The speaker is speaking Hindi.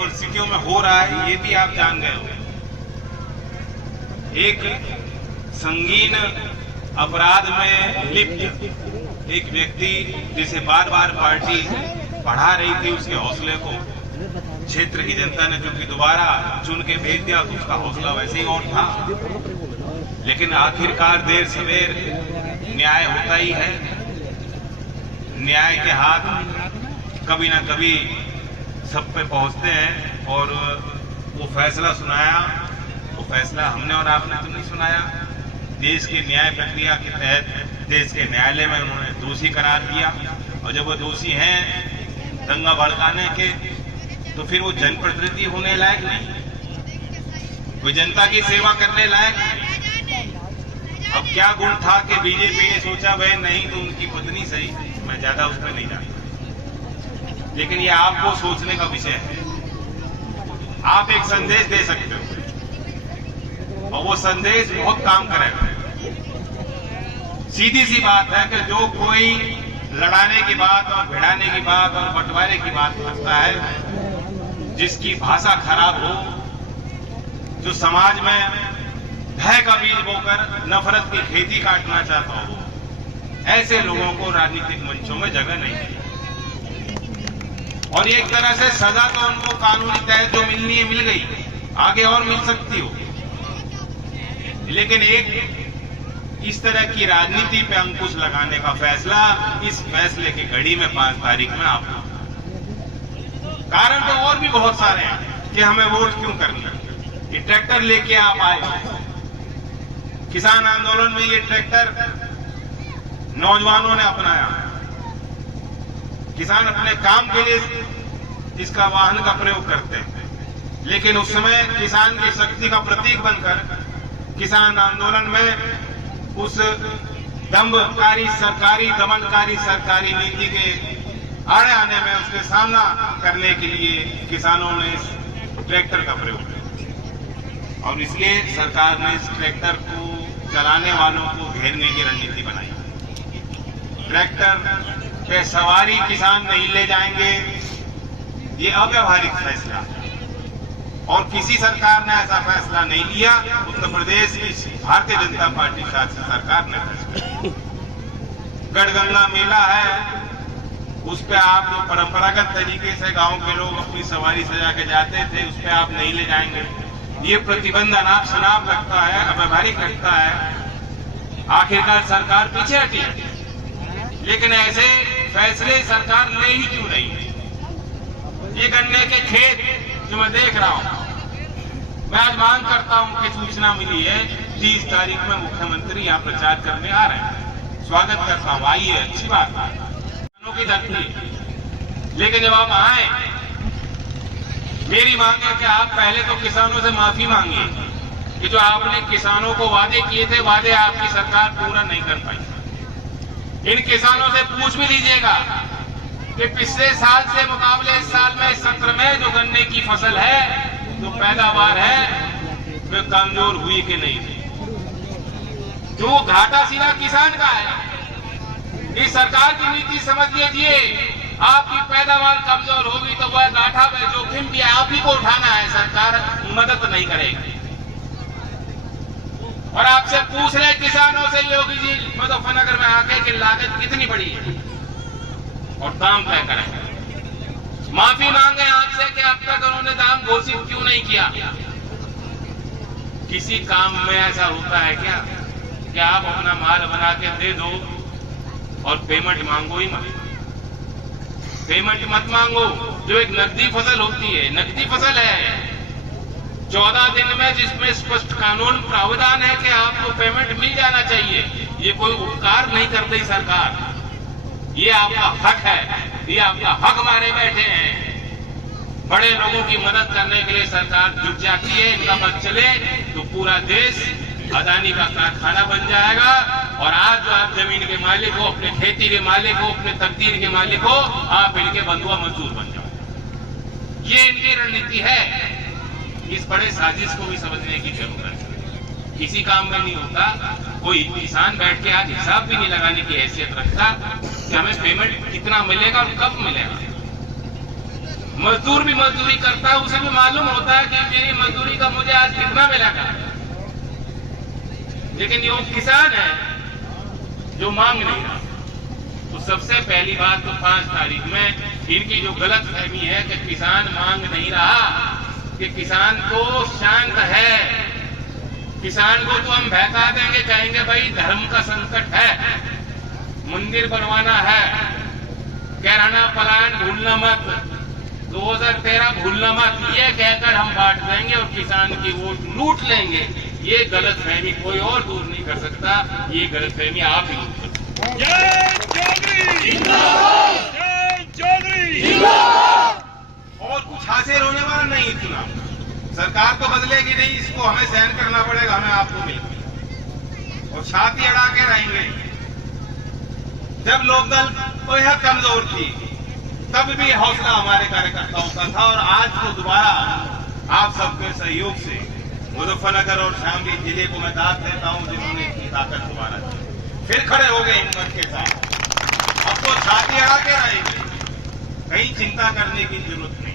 परिस्थितियों में हो रहा है ये भी आप जान गए हो। एक संगीन अपराध में लिप्त एक व्यक्ति जिसे बार बार पार्टी बढ़ा रही थी, उसके हौसले को क्षेत्र की जनता ने जो कि दोबारा चुन के भेज दिया तो उसका हौसला वैसे ही और था। लेकिन आखिरकार देर सवेर न्याय होता ही है। न्याय के हाथ कभी ना कभी सब पे पहुंचते हैं और वो फैसला सुनाया, वो फैसला हमने और आपने तो नहीं सुनाया। देश की न्याय प्रक्रिया के तहत देश के न्यायालय में उन्होंने दोषी करार दिया, और जब वो दोषी हैं दंगा भड़काने के तो फिर वो जनप्रतिनिधि होने लायक नहीं, वो जनता की सेवा करने लायक नहीं। अब क्या गुण था कि बीजेपी ने सोचा वह नहीं तो उनकी पत्नी सही, मैं ज्यादा उसमें नहीं जाता, लेकिन ये आपको सोचने का विषय है। आप एक संदेश दे सकते हो और वो संदेश बहुत काम करेगा। सीधी सी बात है कि जो कोई लड़ाने की बात और भिड़ाने की बात और बंटवारे की बात करता है, जिसकी भाषा खराब हो, जो समाज में भय का बीज बोकर नफरत की खेती काटना चाहता हो, ऐसे लोगों को राजनीतिक मंचों में जगह नहीं है। और एक तरह से सजा तो उनको कानूनी तहत जो मिलनी है मिल गई, आगे और मिल सकती हो, लेकिन एक इस तरह की राजनीति पे अंकुश लगाने का फैसला इस फैसले की घड़ी में 5 तारीख में आप, कारण तो और भी बहुत सारे हैं कि हमें वोट क्यों करना। ये ट्रैक्टर लेके आप आए, किसान आंदोलन में ये ट्रैक्टर नौजवानों ने अपनाया, किसान अपने काम के लिए इसका वाहन का प्रयोग करते हैं, लेकिन उस समय किसान की शक्ति का प्रतीक बनकर किसान आंदोलन में उस दमनकारी सरकारी नीति के आड़े आने में उसके सामना करने के लिए किसानों ने इस ट्रैक्टर का प्रयोग किया, और इसलिए सरकार ने इस ट्रैक्टर को चलाने वालों को घेरने की रणनीति बनाई। ट्रैक्टर पे सवारी किसान नहीं ले जाएंगे, ये अव्यावहारिक फैसला है और किसी सरकार ने ऐसा फैसला नहीं लिया। उत्तर प्रदेश की भारतीय जनता पार्टी शासित सरकार ने फैसला। गढ़गंगा मेला है, उस पे आप जो परंपरागत तरीके से गांव के लोग अपनी सवारी सजा के जाते थे, उस पे आप नहीं ले जाएंगे। ये प्रतिबंध अनाप शनाप लगता है, अव्यावहारिक लगता है। आखिरकार सरकार पीछे हटी, लेकिन ऐसे फैसले सरकार ले ही क्यों नहीं। ये गन्ने के खेत जो मैं देख रहा हूं, मैं आज मांग करता हूं कि सूचना मिली है 30 तारीख में मुख्यमंत्री यहां प्रचार करने आ रहे हैं। स्वागत करता हूं, आइए, अच्छी बात है, किसानों की धरती। लेकिन जब आप आए, मेरी मांग है कि आप पहले तो किसानों से माफी मांगिए कि जो आपने किसानों को वादे किए थे, वादे आपकी सरकार पूरा नहीं कर पाई। इन किसानों से पूछ भी लीजिएगा कि पिछले साल से मुकाबले इस साल में, इस सत्र में जो गन्ने की फसल है, जो पैदावार है, वे कमजोर हुई कि नहीं थी। जो घाटा सीधा किसान का है। इस सरकार की नीति समझ लीजिए, आपकी पैदावार कमजोर होगी तो वह घाटा व जोखिम भी आप ही को उठाना है, सरकार मदद नहीं करेगी। और आपसे पूछ रहे किसानों से, योगी जी मुजफ्फरनगर में आके कि लागत कितनी बड़ी है और दाम तय करें। माफी मांगे आपसे कि अब तक उन्होंने दाम घोषित क्यों नहीं किया। किसी काम में ऐसा होता है क्या कि आप अपना माल बना के दे दो और पेमेंट मांगो ही मत। पेमेंट मत मांगो। जो एक नकदी फसल होती है, नकदी फसल है, 14 दिन में, जिसमें स्पष्ट कानून प्रावधान है कि आपको पेमेंट मिल जाना चाहिए। ये कोई उपकार नहीं कर रही सरकार, ये आपका हक है, ये आपका हक मारे बैठे हैं। बड़े लोगों की मदद करने के लिए सरकार जुट जाती है। इनका मत चले तो पूरा देश अदानी का कारखाना बन जाएगा। और आज जो आप जमीन के मालिक हो, अपने खेती के मालिक हो, अपने तकदीर के मालिक हो, आप इनके बंधुआ मजदूर बन जाओ। ये इनकी रणनीति है। इस बड़े साजिश को भी समझने की जरूरत है। किसी काम में नहीं होता। कोई किसान बैठ के आज हिसाब भी नहीं लगाने की हैसियत रखता कि हमें पेमेंट कितना मिलेगा और कब मिलेगा। मजदूर भी मजदूरी करता है, उसे भी मालूम होता है कि मेरी मजदूरी का मुझे आज कितना मिलेगा। लेकिन ये किसान है जो मांग नहीं रहा। तो सबसे पहली बात तो 5 तारीख में इनकी जो गलत फहमी है कि किसान मांग नहीं रहा, कि किसान तो शांत है, किसान को तो हम बहका देंगे, कहेंगे भाई धर्म का संकट है, मंदिर बनवाना है, कैराना प्लान भूलना मत, 2013 भूलना मत, ये कहकर हम बांट देंगे और किसान की वोट लूट लेंगे। ये गलत फहमी कोई और दूर नहीं कर सकता, ये गलत फहमी आप ही दूर कर सकते। जय चौधरी जिंदाबाद, जय चौधरी जिंदाबाद। और कुछ हासिल होने वाला नहीं चुनाव, सरकार तो बदलेगी नहीं, इसको हमें सहन करना पड़ेगा, हमें आपको मिलकर, और छाती अड़ा के रहेंगे। जब लोकदल बेहद कमजोर थी तब भी हौसला हमारे कार्यकर्ताओं का था, और आज को दोबारा आप सबके सहयोग से मुजफ्फरनगर और शामली जिले को मैं दाद देता हूं, जिन्होंने इतनी ताकत दोबारा दी, फिर खड़े हो गए हिम्मत के साथ। अब तो छाती अड़ा के रहेंगे, कहीं चिंता करने की जरूरत नहीं।